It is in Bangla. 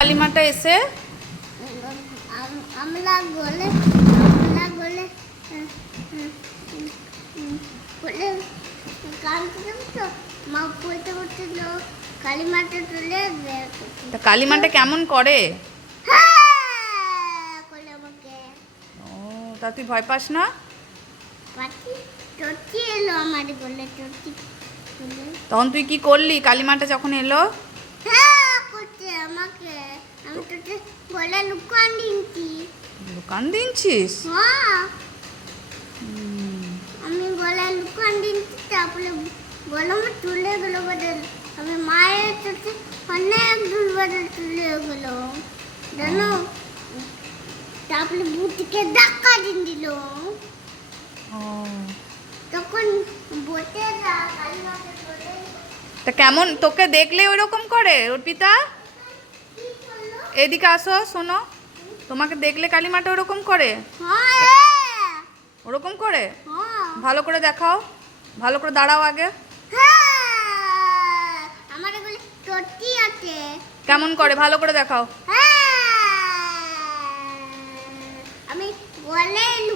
কালিমাটা এসে আমরা গলে বলে গান করতাম তো মা পড়তে পড়তে কালিমাটা তুলে তা কালিমাটা কেমন করে? বলে আমাকে ও তা তুই ভয় পাস না? পাটি টটি এলো আমার গলে টটি তখন তুই কি করলি কালিমাটা যখন এলো? করছে আমাকে আমি টটি গলে লুকান দিনছি। দোকান দিনছিস? হ্যাঁ আমি গলায় লুকান দিনছি তারপরে গলা আমার তুলে গেল বদল আমি মায়ের চোখে অনেক দূর বদল তুলে গেল জানো তারপরে বুটিকে ধাক্কা দিন দিল ও তখন বটে কালিমাকে চলে তা কেমন তোকে দেখলে ওইরকম করে অর্পিতা? কি করলো এদিকে আসো, শোনো, তোমাকে দেখলে কালিমাটা ওরকম করে? হ্যাঁ ওরকম করে? হ্যাঁ ভালো করে দেখাও, ভালো করে দাঁড়াও আগে। হ্যাঁ আমার এগুলো টটি আছে কেমন করে ভালো করে দেখাও। হ্যাঁ আমি গলে